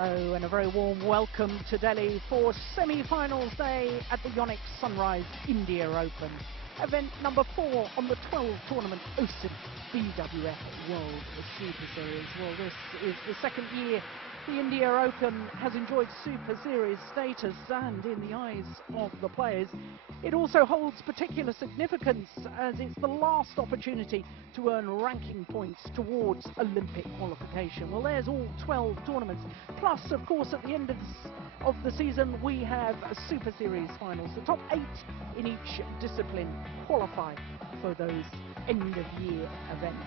Hello and a very warm welcome to Delhi for semi-finals day at the Yonex-Sunrise India Open. Event number 4 on the 12 tournament hosted BWF World Superseries. Well, this is the second year the India Open has enjoyed Super Series status, and in the eyes of the players, it also holds particular significance as it's the last opportunity to earn ranking points towards Olympic qualification. Well, there's all 12 tournaments, plus, of course, at the end of the season, we have Super Series finals. The top 8 in each discipline qualify for those end-of-year events.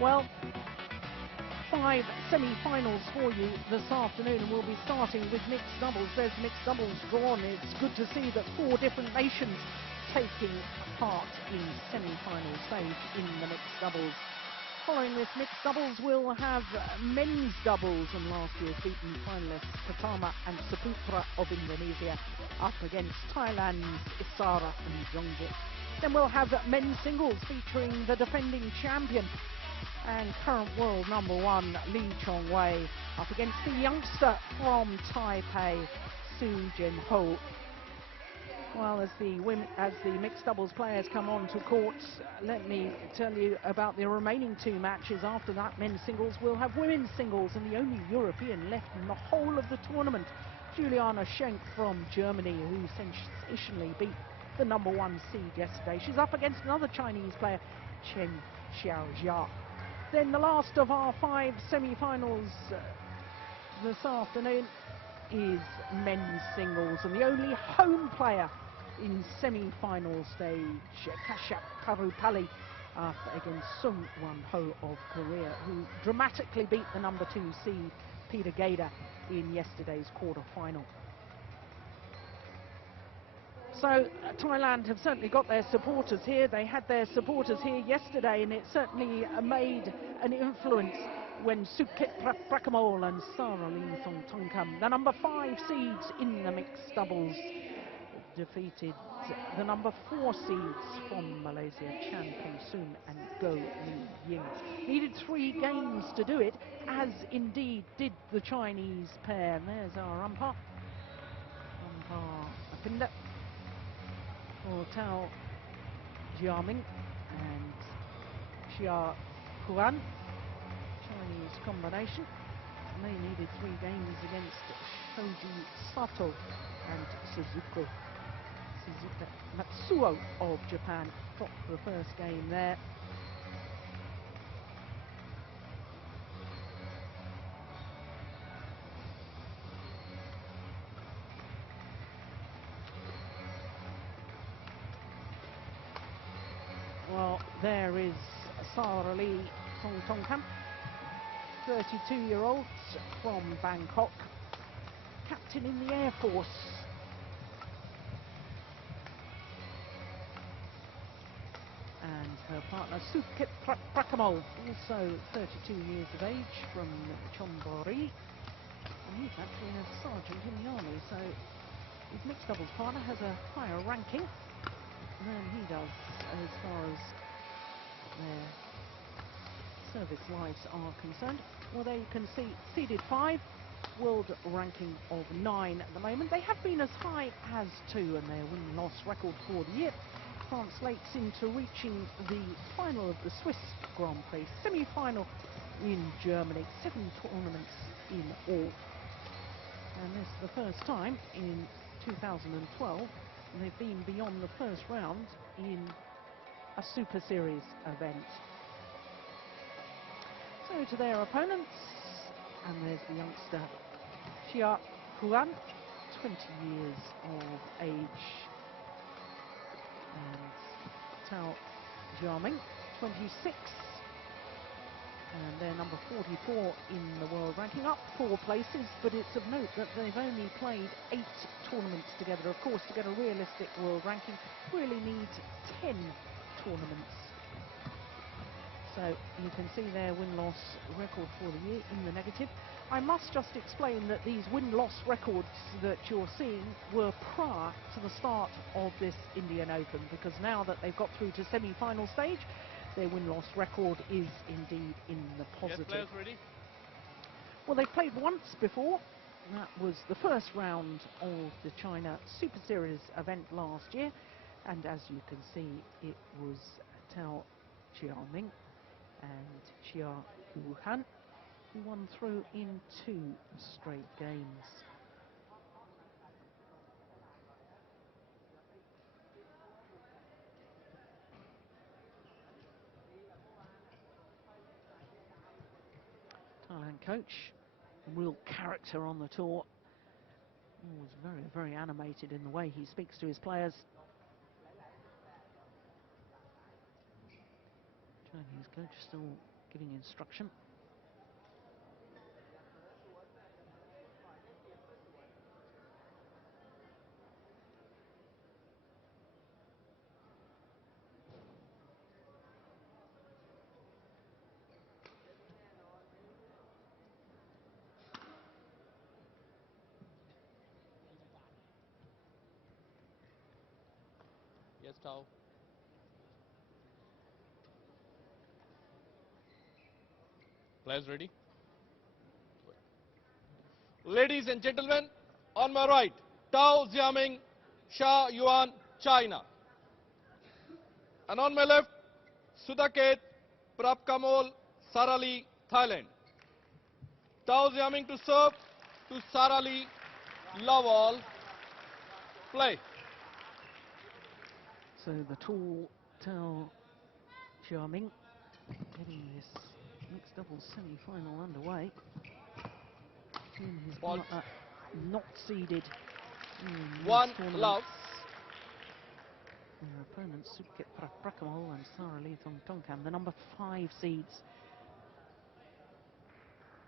Well, 5 semi-finals for you this afternoon, and we'll be starting with mixed doubles. There's mixed doubles drawn. It's good to see that 4 different nations taking part in semi-final stage in the mixed doubles. Following this mixed doubles, we'll have men's doubles, and last year's beaten finalists Pratama and Saputra of Indonesia up against Thailand's Isara and Jongjit. Then we'll have men's singles featuring the defending champion and current world number 1 Lee Chong-wei up against the youngster from Taipei, Su Jin-ho. Well, as the mixed doubles players come on to court, let me tell you about the remaining 2 matches. After that men's singles, we'll have women's singles, and the only European left in the whole of the tournament, Juliana Schenk from Germany, who sensationally beat the number 1 seed yesterday. She's up against another Chinese player, Chen Xiaojia. Then the last of our 5 semi-finals this afternoon is men's singles, and the only home player in semi-final stage, Kashak Karupalli, up against Sung Won-ho of Korea, who dramatically beat the number 2 seed Peter Gader in yesterday's quarter-final. So Thailand have certainly got their supporters here. They had their supporters here yesterday, and it certainly made an influence when S.Prapakamol and Saralee Thongthongkam, the number 5 seeds in the mixed doubles, defeated the number 4 seeds from Malaysia, Chan Peng-soon and Goh Li-ying. Needed 3 games to do it, as indeed did the Chinese pair. And there's our umpire, Apinda, for Tao Jiaming and Xia Huan. Chinese combination. And they needed 3 games against Shoji Sato and Suzuka Matsuo of Japan. Dropped the first game there. Well, there is Saralee Thongthongkam, 32-year-old from Bangkok, captain in the Air Force. And her partner S.Prapakamol, also 32 years of age, from Chonburi, and he's actually a sergeant in the army, so his mixed doubles partner has a higher ranking than he does as far as their service lives are concerned. Well, there you can see seeded 5, world ranking of 9 at the moment. They have been as high as 2, and their win-loss record for the year translates into reaching the final of the Swiss Grand Prix semi-final in Germany. 7 tournaments in all, and this is the first time in 2012 they've been beyond the first round in a Super Series event. So to their opponents, and there's the youngster Xia Huan, 20 years of age, and Tao Jiaming, 26, and they're number 44 in the world ranking, up 4 places, but it's of note that they've only played 8 tournaments together. Of course, to get a realistic world ranking, really need 10 tournaments. So you can see their win-loss record for the year in the negative. I must just explain that these win-loss records that you're seeing were prior to the start of this Indian Open, because now that they've got through to semi-final stage, their win-loss record is indeed in the positive. Yes, players ready? Well, they played once before. That was the first round of the China Super Series event last year. And as you can see, it was Jiaming and Huan who won through in 2 straight games. Thailand coach, real character on the tour. He was very, very animated in the way he speaks to his players. Chinese coach still giving instruction. Yes, Tao. Players ready? Ladies and gentlemen, on my right, Tao Jiaming, Yuan, China. And on my left, Sudket, S.Prapakamol, Saralee, Thailand. Tao Jiaming to serve to Saralee, love all, play. So the tall Tao Jiaming getting this mixed doubles semi-final underway. His partner not seeded in One this love. Their opponents Sudket, S.Prapakamol and Saralee S.Thoungthongkam, the number 5 seeds.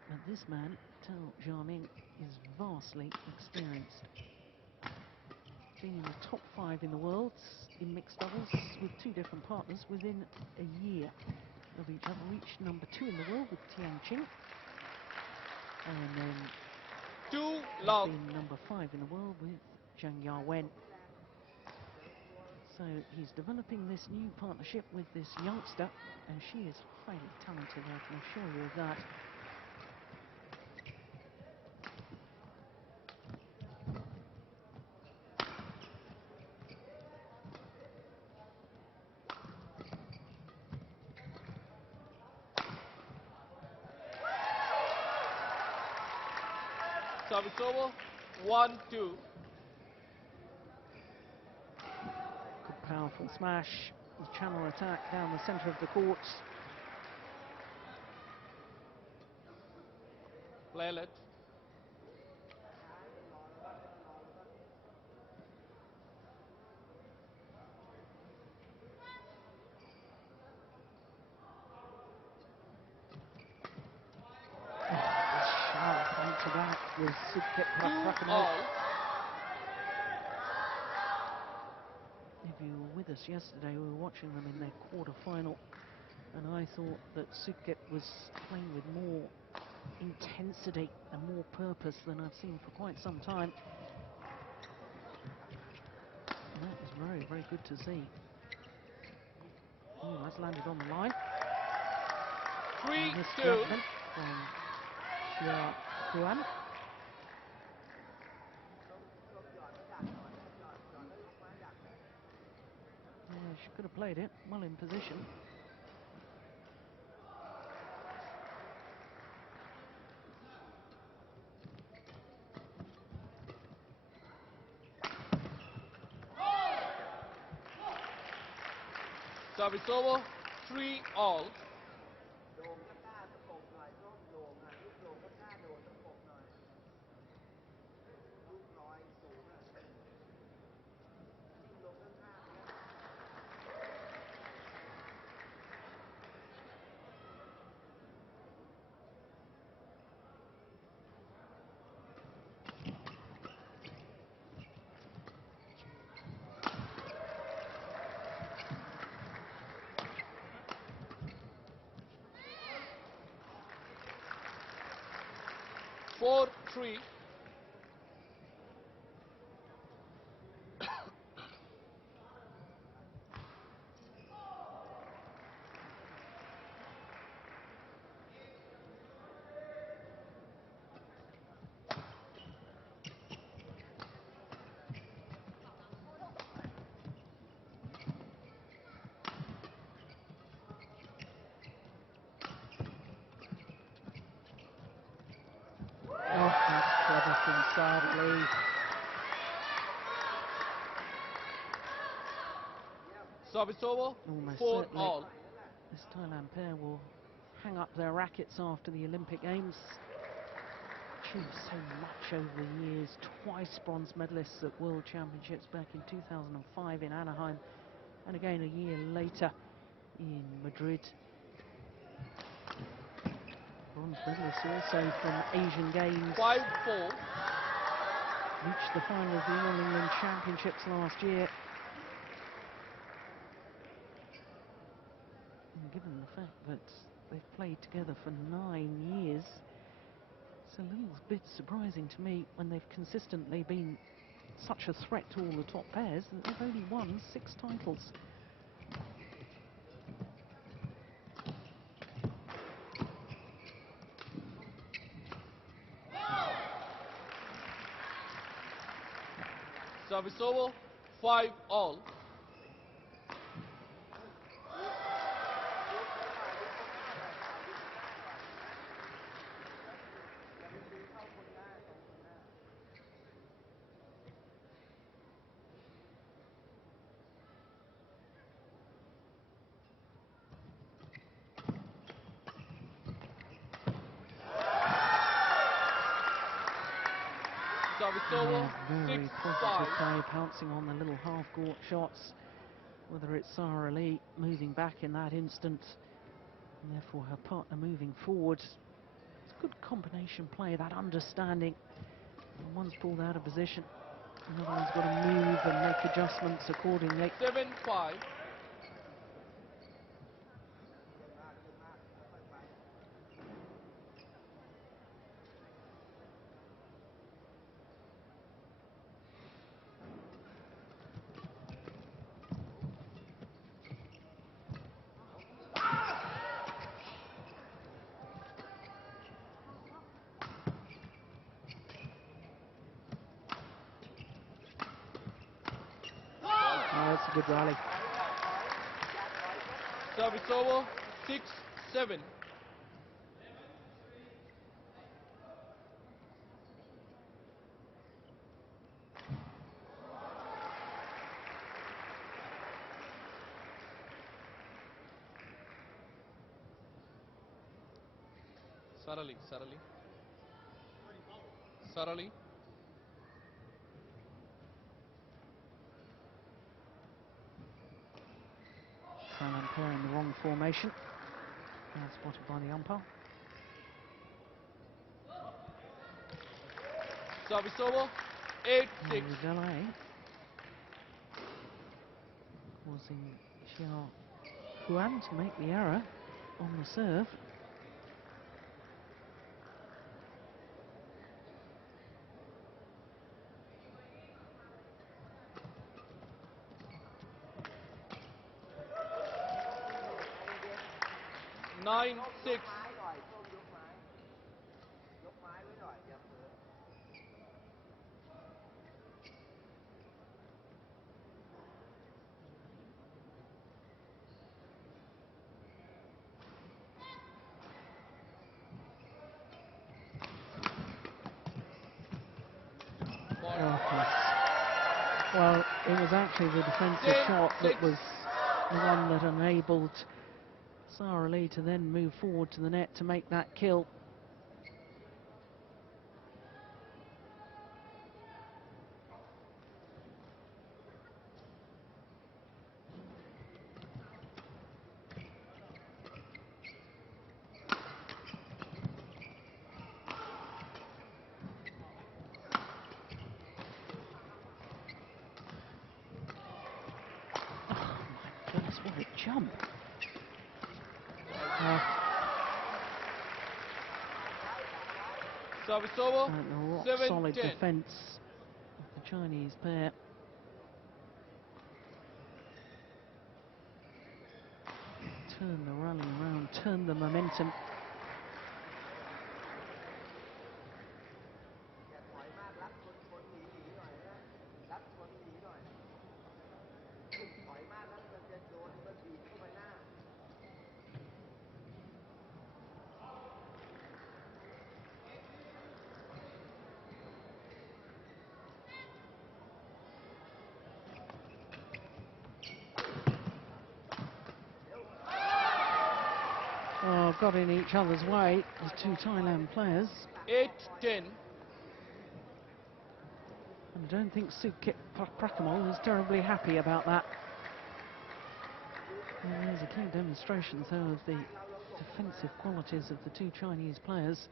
But this man, Tao Jiaming, is vastly experienced. Been in the top 5 in the world in mixed doubles with 2 different partners within a year of each other. Reached number 2 in the world with Tianqing, and then 2 love. been number 5 in the world with Zhang Yawen. So he's developing this new partnership with this youngster, and she is highly talented, I can assure you of that. Service over, 1-2. Good powerful smash, the channel attack down the centre of the court. Playlet. Sharp onto that with Sudket, S.Prapakamol. If you were with us yesterday, we were watching them in their quarter-final, and I thought that Sudket was playing with more intensity and more purpose than I've seen for quite some time. And that was very, very good to see. Oh, that's landed on the line. 3-2. From Huan. Yeah, she could have played it well in position. Service over, 3-all. Four, 3. Service over. Almost 4 certainly all. this Thailand pair will hang up their rackets after the Olympic Games. Achieved so much over the years. Twice bronze medalists at World Championships back in 2005 in Anaheim, and again a year later in Madrid. Bronze medalists also from Asian Games. 5-4. Reached the final of the All England Championships last year. And given the fact that they've played together for 9 years, it's a little bit surprising to me when they've consistently been such a threat to all the top pairs that they've only won 6 titles. Service over. 5 all. Service over. Yeah, very 6-5. positive play, pouncing on the little half-court shots. Whether it's Saralee moving back in that instant, and therefore her partner moving forward. It's good combination play, that understanding. When one's pulled out of position, another one's got to move and make adjustments accordingly. 7-5. Oh, that's a good rally. Service over. 6-7. Saralee. Thailand pair in the wrong formation. Now spotted by the umpire. Service over. 8-6. Delay causing Huan to make the error on the serve. Nine, 6. Well, it was actually the defensive shot that was the one that enabled Saralee to then move forward to the net to make that kill. What a jump. Service over. A rock 7-10. solid defense of the Chinese pair. Turn the rally around, turn the momentum. got in each other's way, the two Thailand players. 8-10. And I don't think Sudket S.Prapakamol was terribly happy about that. And there's a clear demonstration, so, of the defensive qualities of the two Chinese players.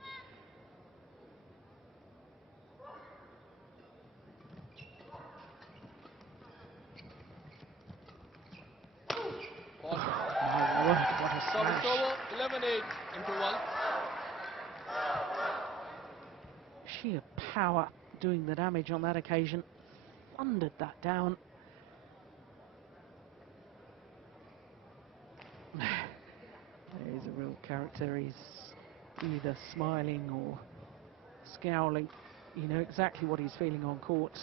Ball. Oh, what a Service smash. over. 11-8. Interval. Sheer power doing the damage on that occasion. Thundered that down. He's a real character. He's either smiling or scowling. You know exactly what he's feeling on court.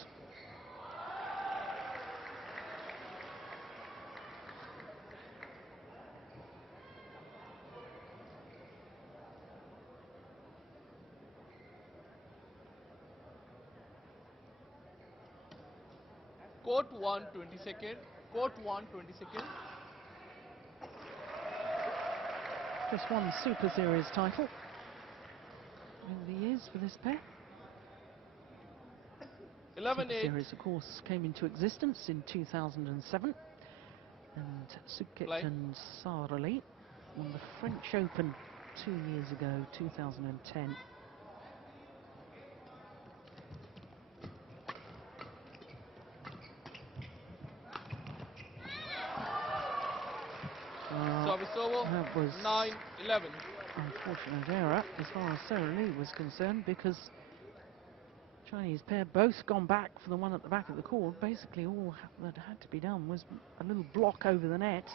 Court 1, 20 seconds. Court 1, 20 seconds. Just won Super Series title over the years for this pair. 11-8. Super Series, of course, came into existence in 2007, and Sudket and Saralee won the French Open 2 years ago, 2010. Service over. That was 9-11. unfortunate error as far as Saralee was concerned, because Chinese pair both gone back for the one at the back of the court. Basically all that had to be done was a little block over the net.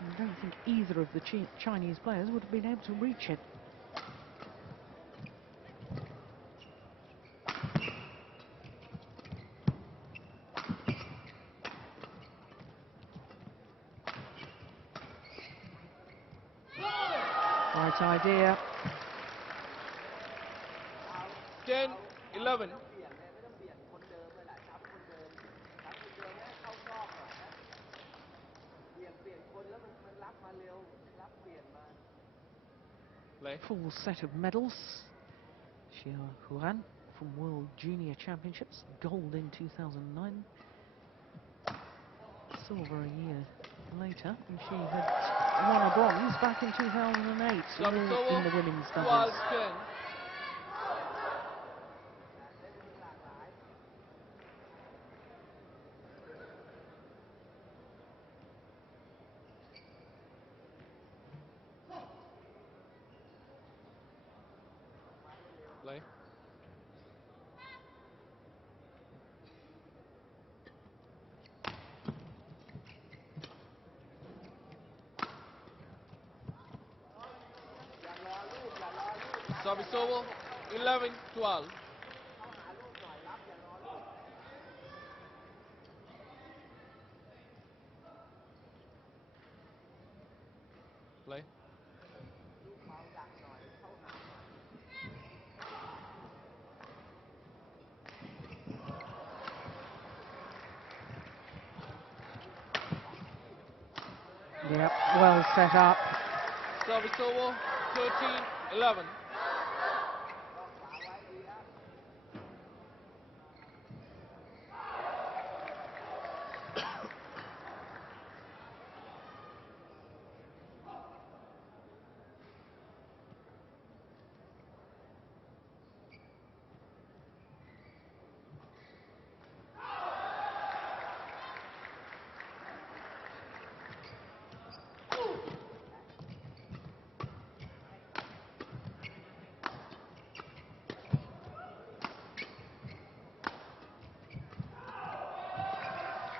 And I don't think either of the Chinese players would have been able to reach it. Right idea. 10-11. Play. Full set of medals. Huan from World Junior Championships, gold in 2009. Silver a year later, and she had won a bronze back in 2008 Service all over. in the women's doubles. 12-10. Play. Service over. 11-12. Play. Yep, well set up. Service over. 13-11.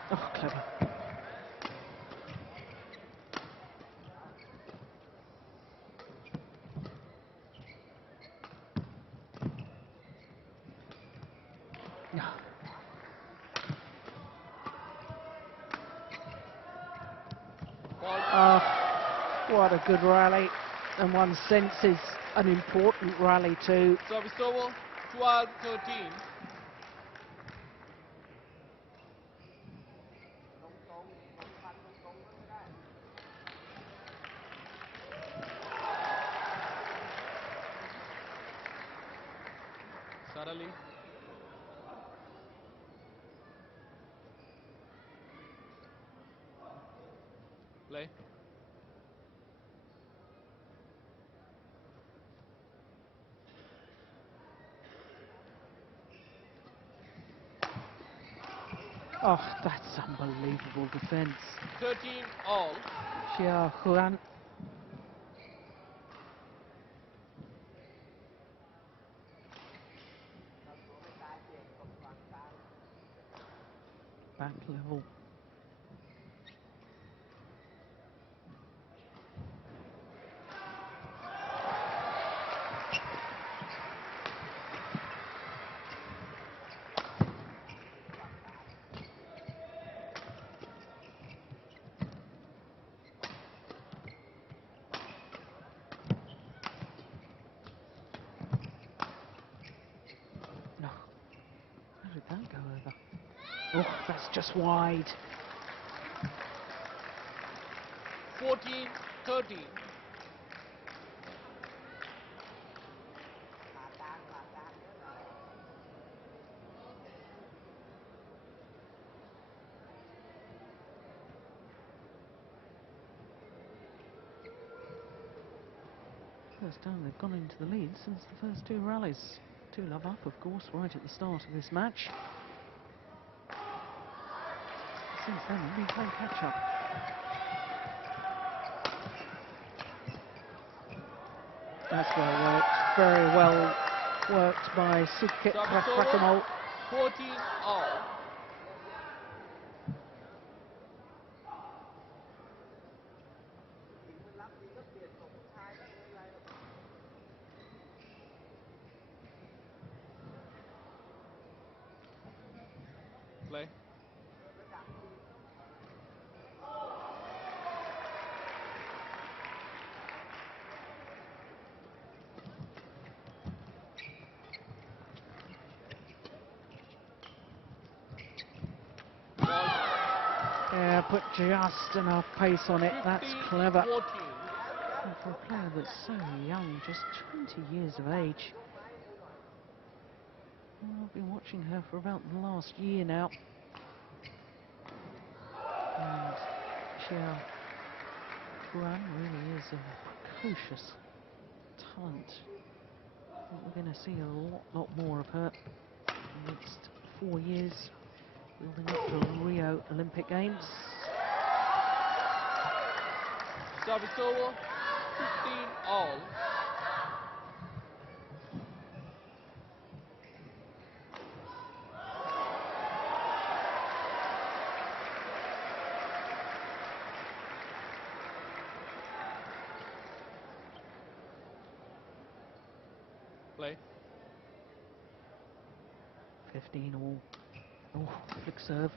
Oh, clever. Ball. What a good rally, and one senses an important rally too. Service over. 12-13. Saralee. Play. Oh, that's unbelievable defense. 13 all. Huan. Back level. No. How did that go over? Oh, that's just wide. 14-13. First time they've gone into the lead since the first two rallies. 2-love up, of course, right at the start of this match. Since then, we've been playing catch-up. That's well worked. Very well worked by Sudket. 14 all. Play. Yeah, put just enough pace on it. That's clever. 14. And for a player that's so young, just 20 years of age. Well, I've been watching her for about the last year now. And Huan really is a precocious talent. I think we're going to see a lot more of her in the next 4 years, building up to Rio Olympic Games. Service over. 15 all. Play. 15 all. Oh, flick serve.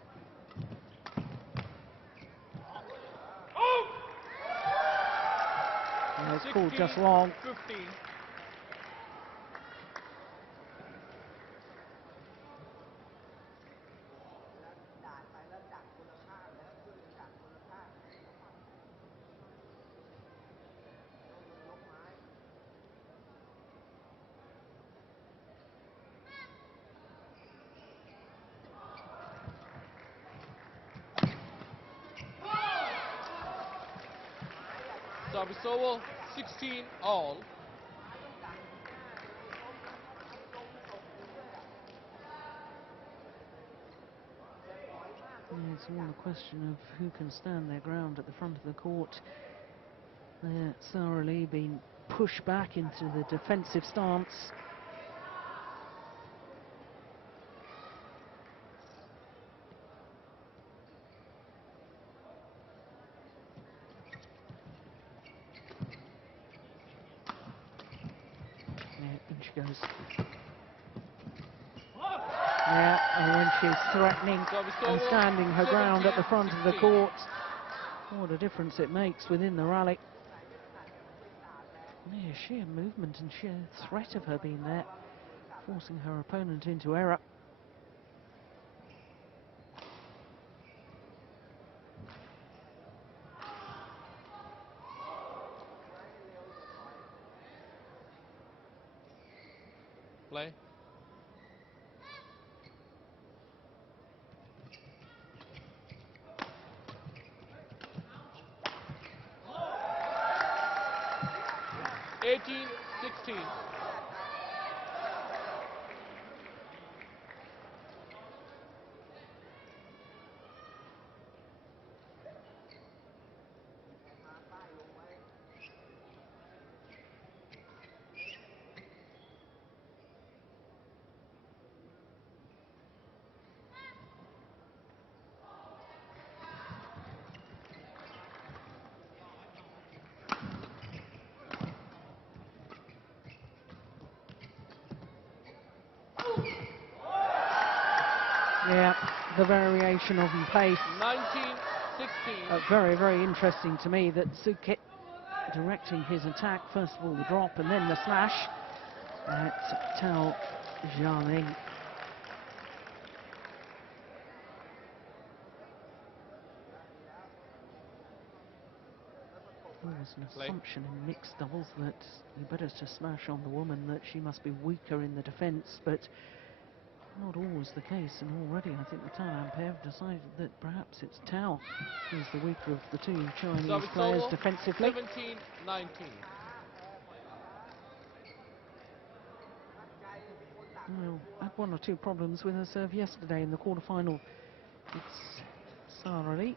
Yeah, it's called just long. 15. Service over. 16 all. It's all a question of who can stand their ground at the front of the court. There, Saralee being pushed back into the defensive stance. Yeah, in she goes. Yeah, and when she's threatening and standing her ground at the front of the court, what a difference it makes within the rally. Yeah, sheer movement and sheer threat of her being there, forcing her opponent into error. Play. 18-16. Yeah, the variation of pace. 19-16. Very, very interesting to me that Sudket directing his attack, first of all the drop and then the slash at Tao Jiaming. There's an assumption in mixed doubles that you better to smash on the woman, that she must be weaker in the defence, but not always the case, and already I think the Thailand pair have decided that perhaps it's Tao who's the weaker of the two Chinese players defensively. 17-19. Well, had one or two problems with her serve yesterday in the quarter-final. It's Saralee.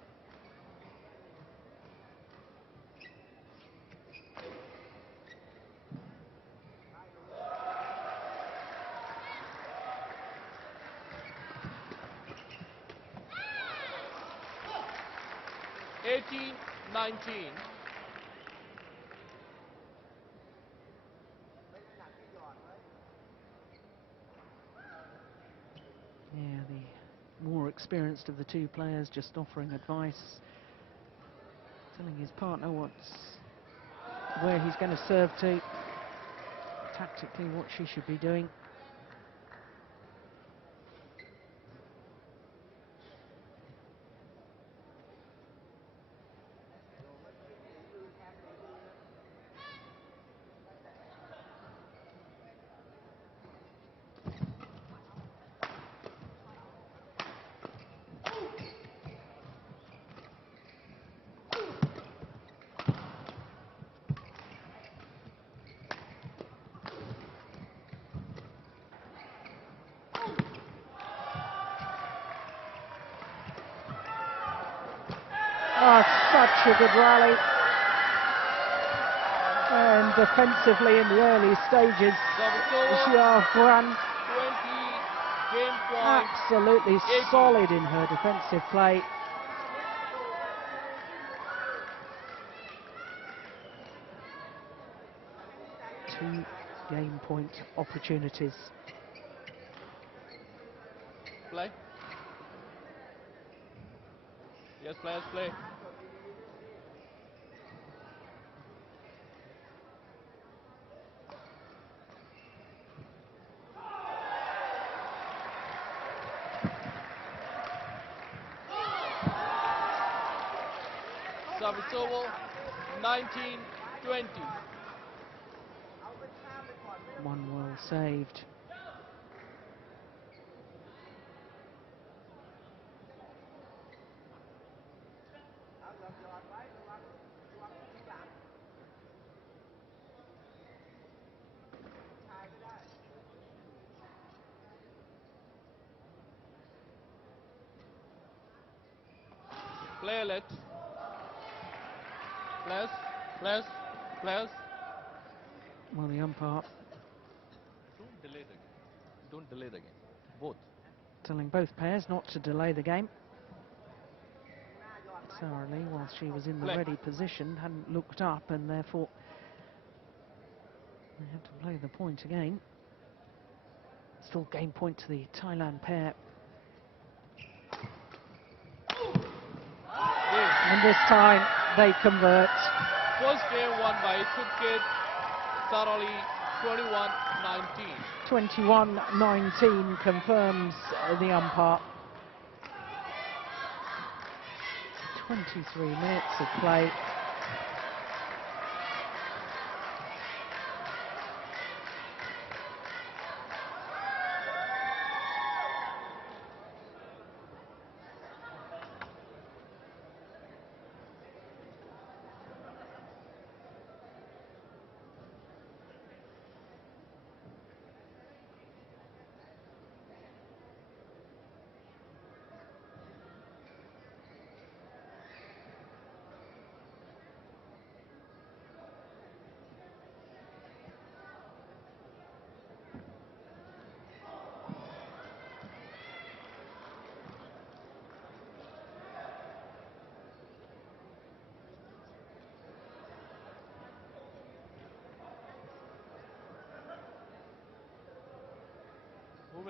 Yeah, the more experienced of the two players just offering advice, telling his partner where he's going to serve to, tactically what she should be doing. Oh, such a good rally. And defensively in the early stages, Huan 20 game point. Absolutely 18. solid in her defensive play. Two game point opportunities. Play. Yes, players play. Service over. 19-20. One well saved. Play let. Players. Well, the umpire Don't delay the game. Don't delay the game. Both. telling both pairs not to delay the game. Saralee, while she was in the Play. ready position, hadn't looked up, and therefore they had to play the point again. Still game point to the Thailand pair. And this time they convert. First game won by Sudket. Saralee 21-19. 21-19 confirms the umpire. 23 minutes of play.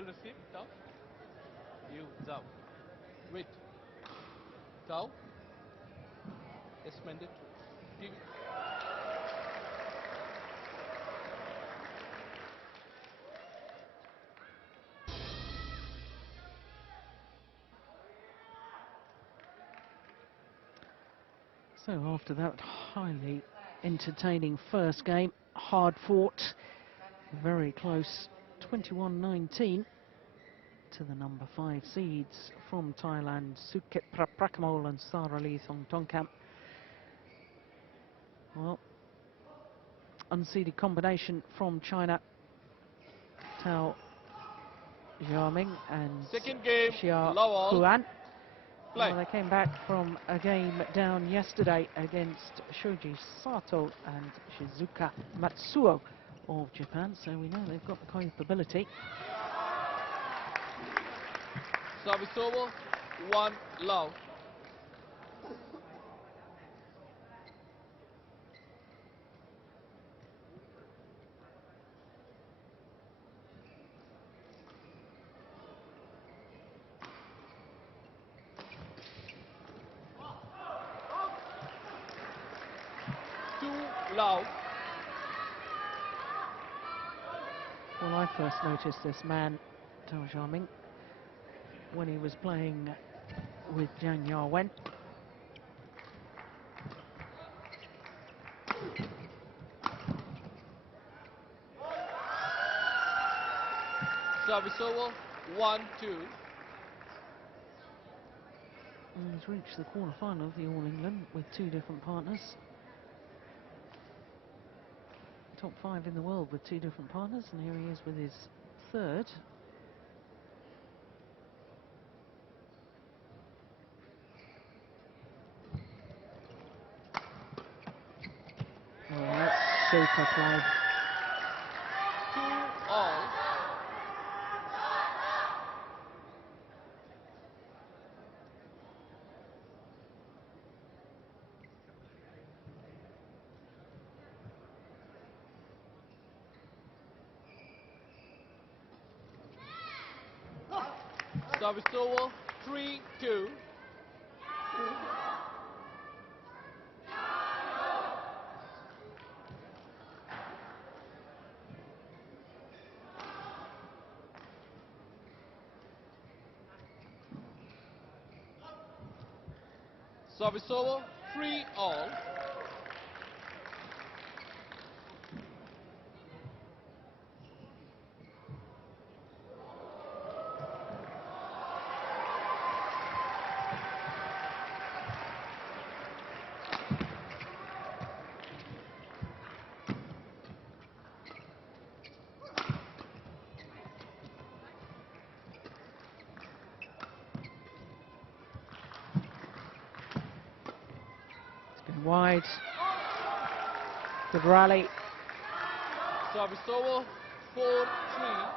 will receive. Tao. You, Zhao. Wait. Tao. Yes, mandatory. TV. So after that highly entertaining first game, hard fought, very close, 21-19 to the number 5 seeds from Thailand, Sudket, S.Prapakamol and Saralee, S.Thoungthongkam. Well, unseeded combination from China, Jiaming and Second game, love all. Huan. Play. Well, they came back from a game down yesterday against Shoji Sato and Shizuka Matsuo of Japan, so we know they've got the capability. Service over. 1 love. Love. Well, I first noticed this man, Jiaming, when he was playing with Jiang Yawen. Service over. 1-2. And he's reached the quarter-final of the All England with 2 different partners. Top 5 in the world with 2 different partners, and here he is with his 3rd. Oh, that's super play. 2-all. Service over. 3-2. Service over. 3-all. Wide. Good rally. Service over. 4-3.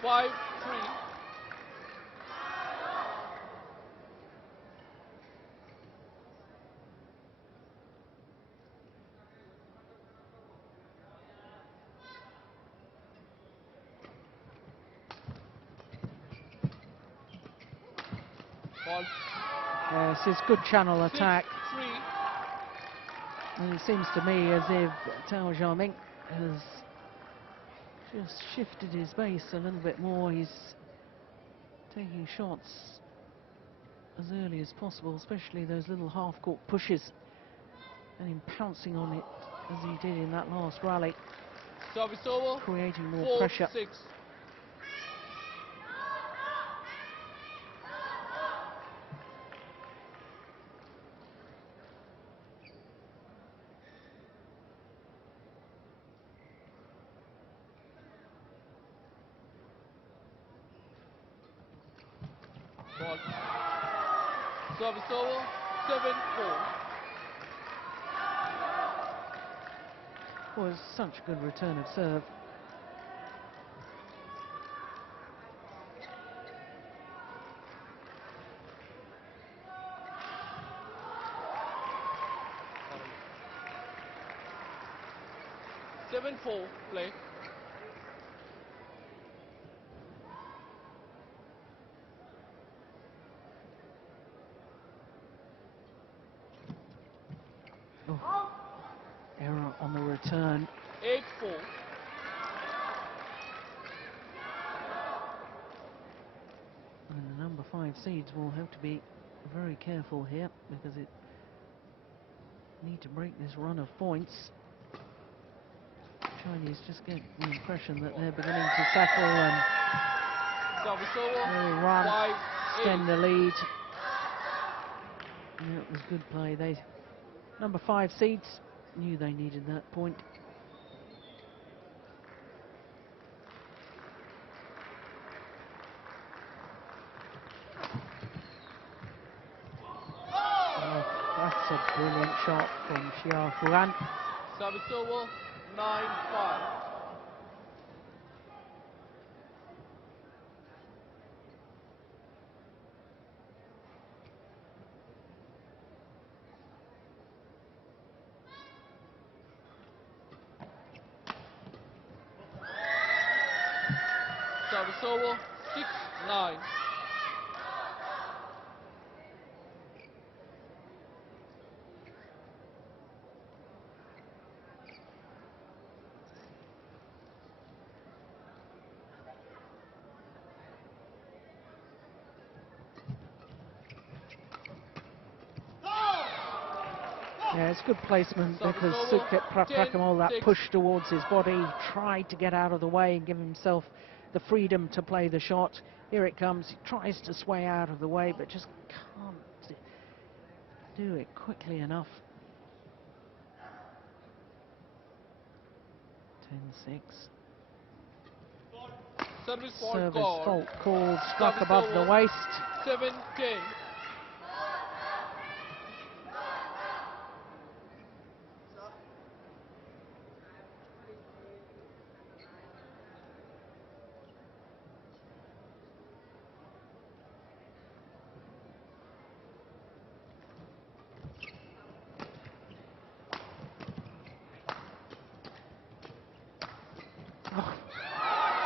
Five, 3. Ball. Yes, it's good channel attack. 6-3. And it seems to me as if Jiaming has just shifted his base a little bit more. He's taking shots as early as possible, especially those little half-court pushes, and him pouncing on it as he did in that last rally. Service over. Creating more 4-6. pressure. Ball. Service over. 7-4. was such a good return of serve. Seven four play. Oh, error on the return. 8-4. And the number 5 seeds will have to be very careful here because it need to break this run of points. Chinese just get the impression that they're beginning to settle and Service over. really run, 5-8. extend the lead. Yeah, it was good play. They number 5 seeds knew they needed that point. Oh, that's a brilliant shot from Huan. Service over. 9-5. Service over. 6-9. Yeah, it's good placement Service because over. S.Prapakamol, that 10-6. push towards his body, tried to get out of the way and give himself the freedom to play the shot. Here it comes, he tries to sway out of the way, but just can't do it quickly enough. 10-6. Service fault Service called. fault called, struck Service above the over. waist. 7-10.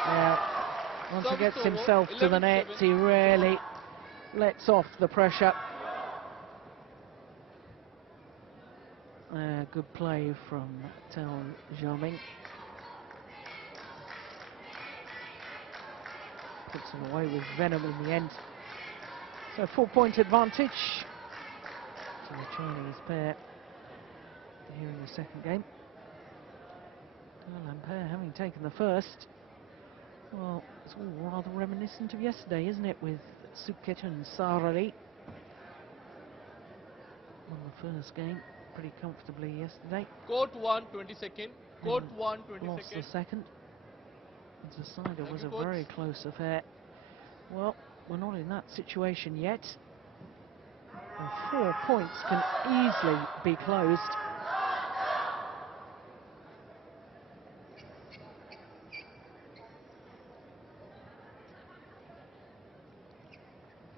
Yeah, once he Service gets over, himself to the net, 11-7. he really lets off the pressure. Good play from Jiaming. Puts it away with venom in the end. So 4-point advantage to the Chinese pair here in the second game. Well, pair having taken the first. Well, it's all rather reminiscent of yesterday, isn't it, with Sudket and Saralee. Won the first game pretty comfortably yesterday. Court 1, 22nd. Court 1, Lost the 22nd. second. The decider was you, a coach. very close affair. Well, we're not in that situation yet. And 4 points can easily be closed.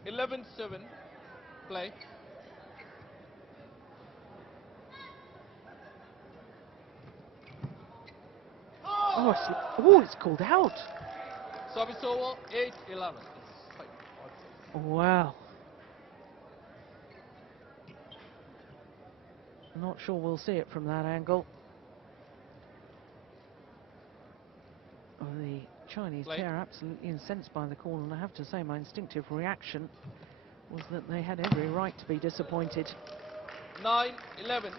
(11-7) play. Oh, it's called out. Service over. 8-11. Wow. Not sure we'll see it from that angle. The Chinese pair absolutely incensed by the call, and I have to say my instinctive reaction was that they had every right to be disappointed. 9-11.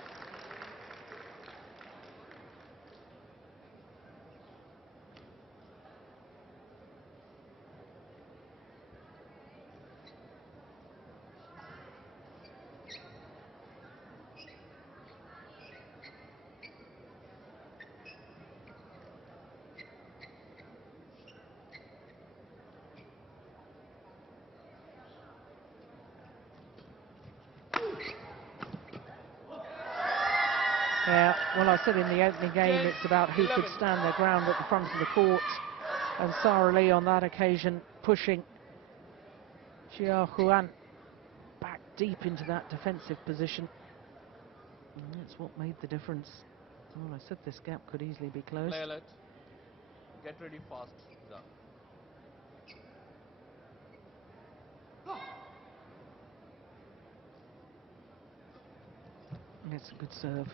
Yeah, well, I said in the opening game 10, it's about who 11. could stand their ground at the front of the court, and Saralee on that occasion pushing Huan back deep into that defensive position. And that's what made the difference. Well, I said this gap could easily be closed. Play alert. Get ready fast, Zah. It's a good serve.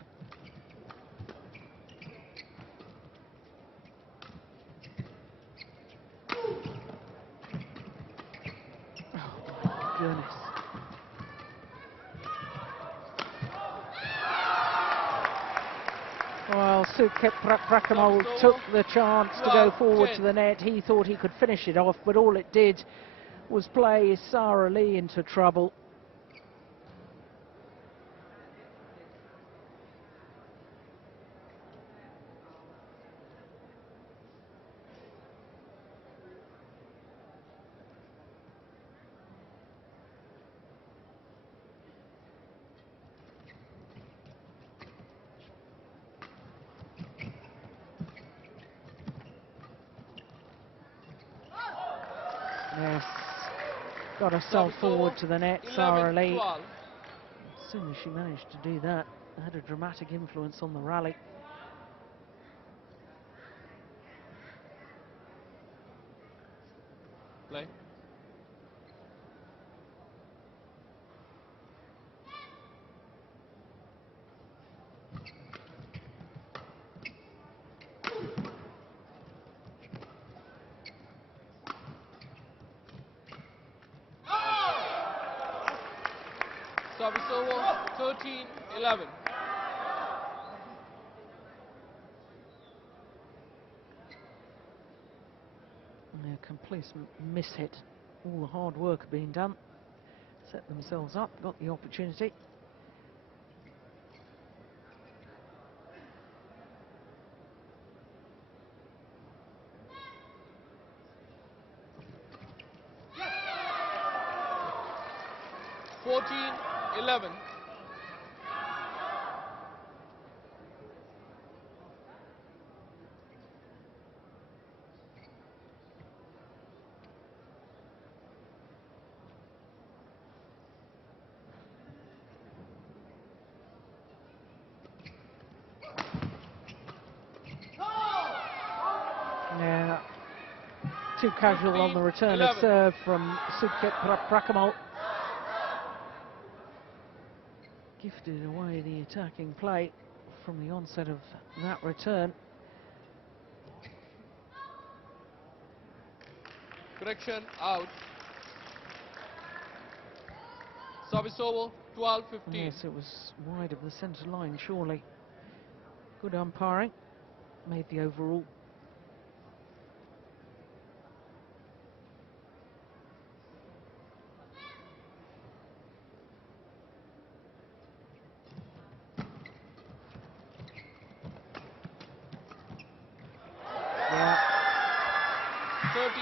Oh my goodness. Well, S.Prapakamol took the chance to go forward to the net. He thought he could finish it off, but all it did was play Saralee into trouble. Yes, got herself forward to the net, Saralee. As soon as she managed to do that, had a dramatic influence on the rally. Play. Service over, 13-11. A complete mishit. All the hard work being done. Set themselves up, got the opportunity. Yeah. 14-11. Yeah, too casual on the return of serve from S.Prapakamol. Gifted away the attacking play from the onset of that return. Correction, out. Service over, 12-15. Yes, it was wide of the centre line, surely. Good umpiring, made the overrule. Yeah. 13.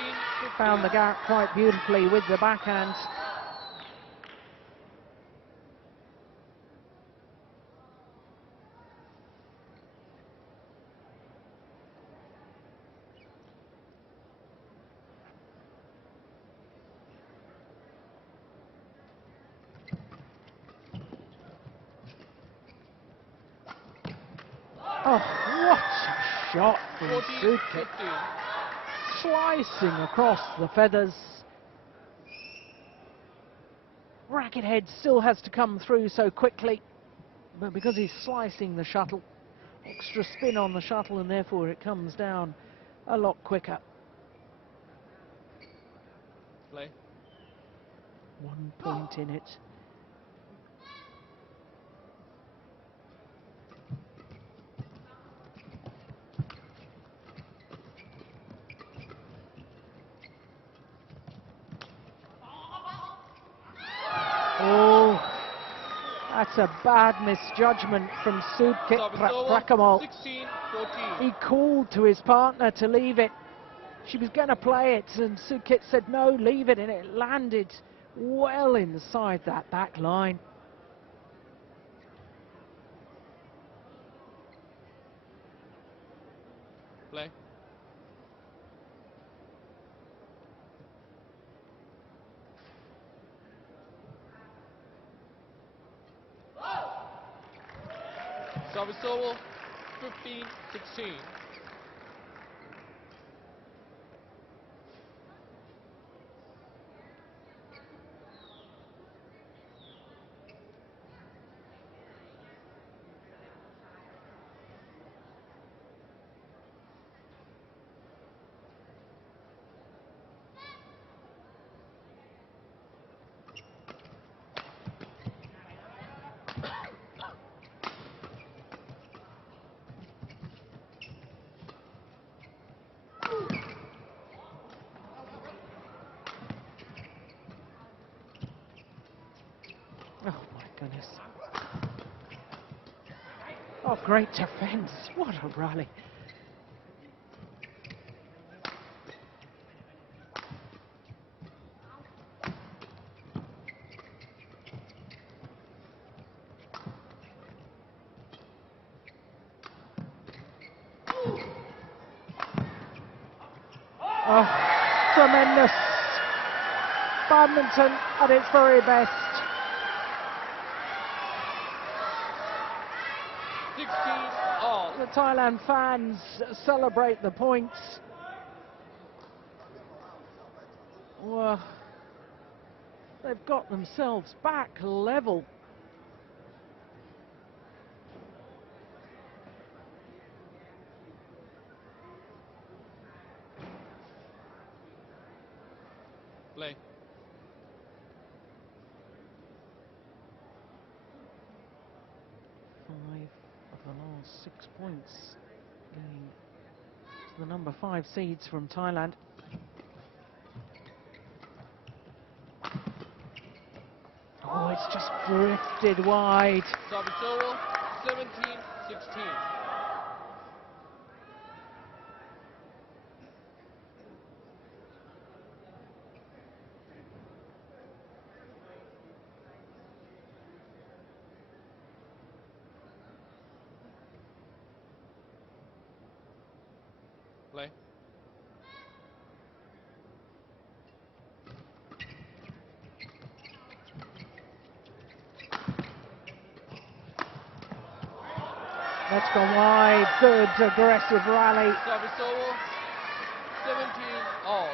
Found the gap quite beautifully with the backhand. Oh, what a shot from Sudket. Slicing across the feathers. Racket head still has to come through so quickly, but because he's slicing the shuttle, extra spin on the shuttle, and therefore it comes down a lot quicker. Play. 1 point in it. Oh, that's a bad misjudgment from S.Prapakamol. 16-14. He called to his partner to leave it. She was going to play it, and Sudket said, no, leave it, and it landed well inside that back line. Service over, 15-16. Oh my goodness. Oh, great defense. What a rally. Oh, tremendous. Badminton at its very best. 16 all. The Thailand fans celebrate the points. Well, they've got themselves back level. Play. 5 of the last 6 points going to the number 5 seeds from Thailand. Oh, it's just drifted wide. Service over, 17-16. Play. That's gone wide. Good aggressive rally. Service over, 17 all.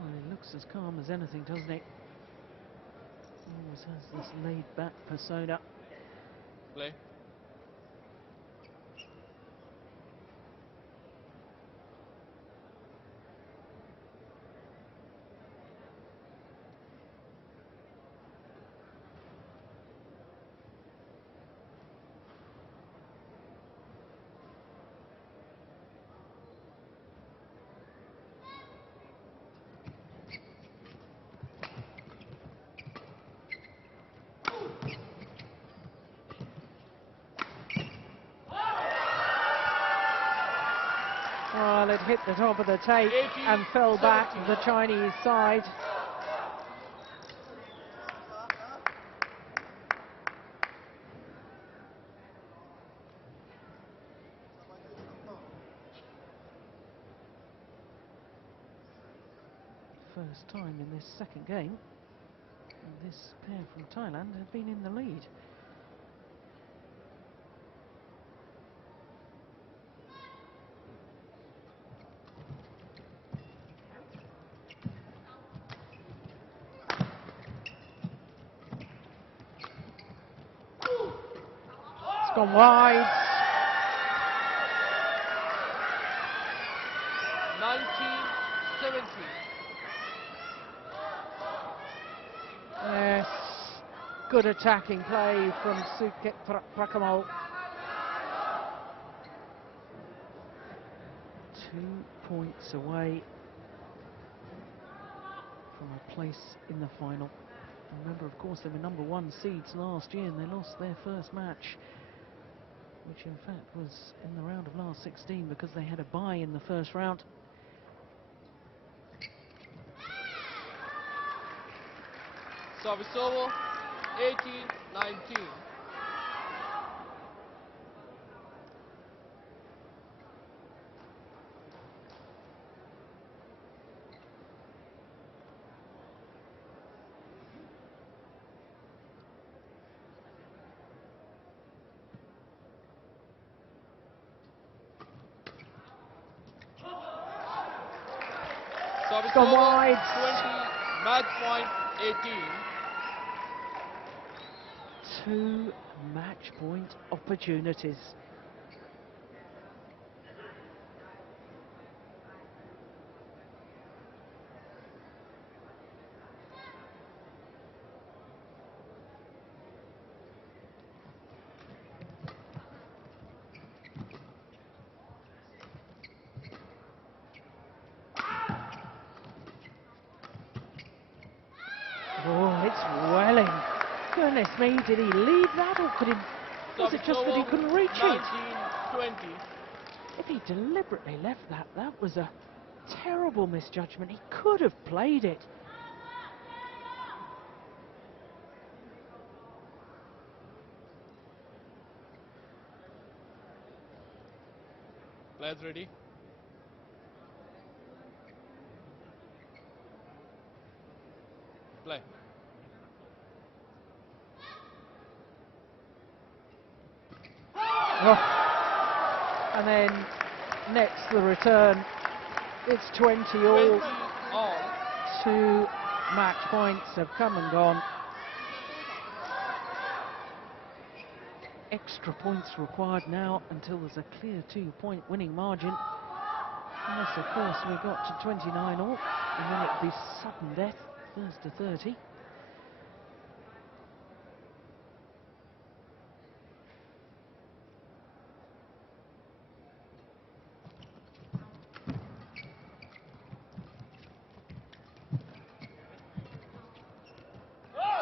Well, he looks as calm as anything, doesn't he? Always has this laid-back persona. Play. Well, it hit the top of the tape and fell back the Chinese side. First time in this second game, and this pair from Thailand have been in the lead. It's gone wide. 19-17. Yes, good attacking play from Sudket S.Prapakamol. 2 points away from a place in the final. Remember, of course, they were number 1 seeds last year and they lost their first match, which in fact was in the round of last 16 because they had a bye in the first round. Service over, 18-19. Service gone over, wide. 20, match point 18. 2 match point opportunities. Oh, it's welling. Goodness me, did he leave that, or could he? Was it Service just that he over, couldn't reach 19, it? 20. If he deliberately left that, that was a terrible misjudgment. He could have played it. Players ready. Play. Oh. And then next the return. It's 20 all. 20 all. 2 match points have come and gone. Extra points required now until there's a clear 2-point winning margin. Unless, of course, we got to 29 all, and then it'd be sudden death, first to 30.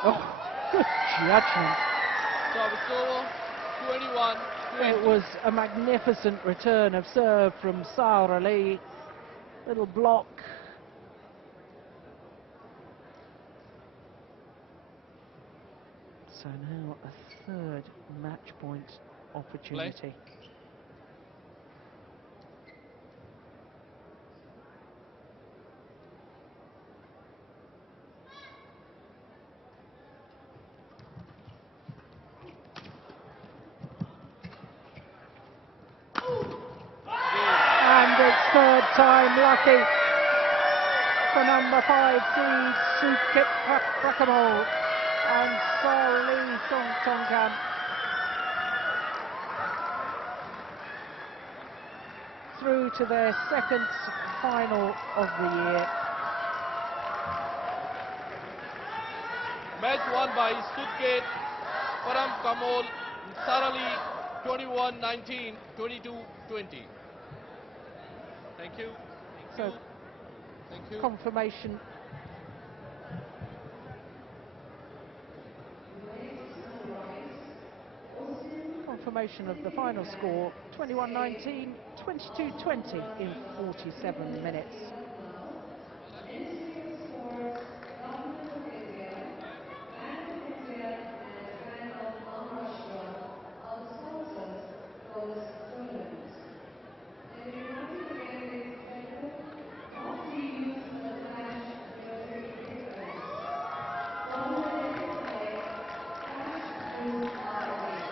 Oh, good judgment. Service over, 21, 20. It was a magnificent return of serve from Saralee. Little block. So now a 3rd match point opportunity. And it's 3rd time lucky for number 5 seed S.Prapakamol and S.Thoungthongkam. Through to their 2nd final of the year. Match won by Sudket, S.Prapakamol, and Saralee, 21-19, 22-20. Thank you. So Thank you. confirmation. Confirmation of the final score, 21-19, 22-20 in 47 minutes. Institute Sports, Government of India, Bank of India and Bank of Maharashtra are the sponsors for this tournament. And we remind you again, ladies and gentlemen, not to use the flash during these events. Following the end of play, flash rules are obeyed.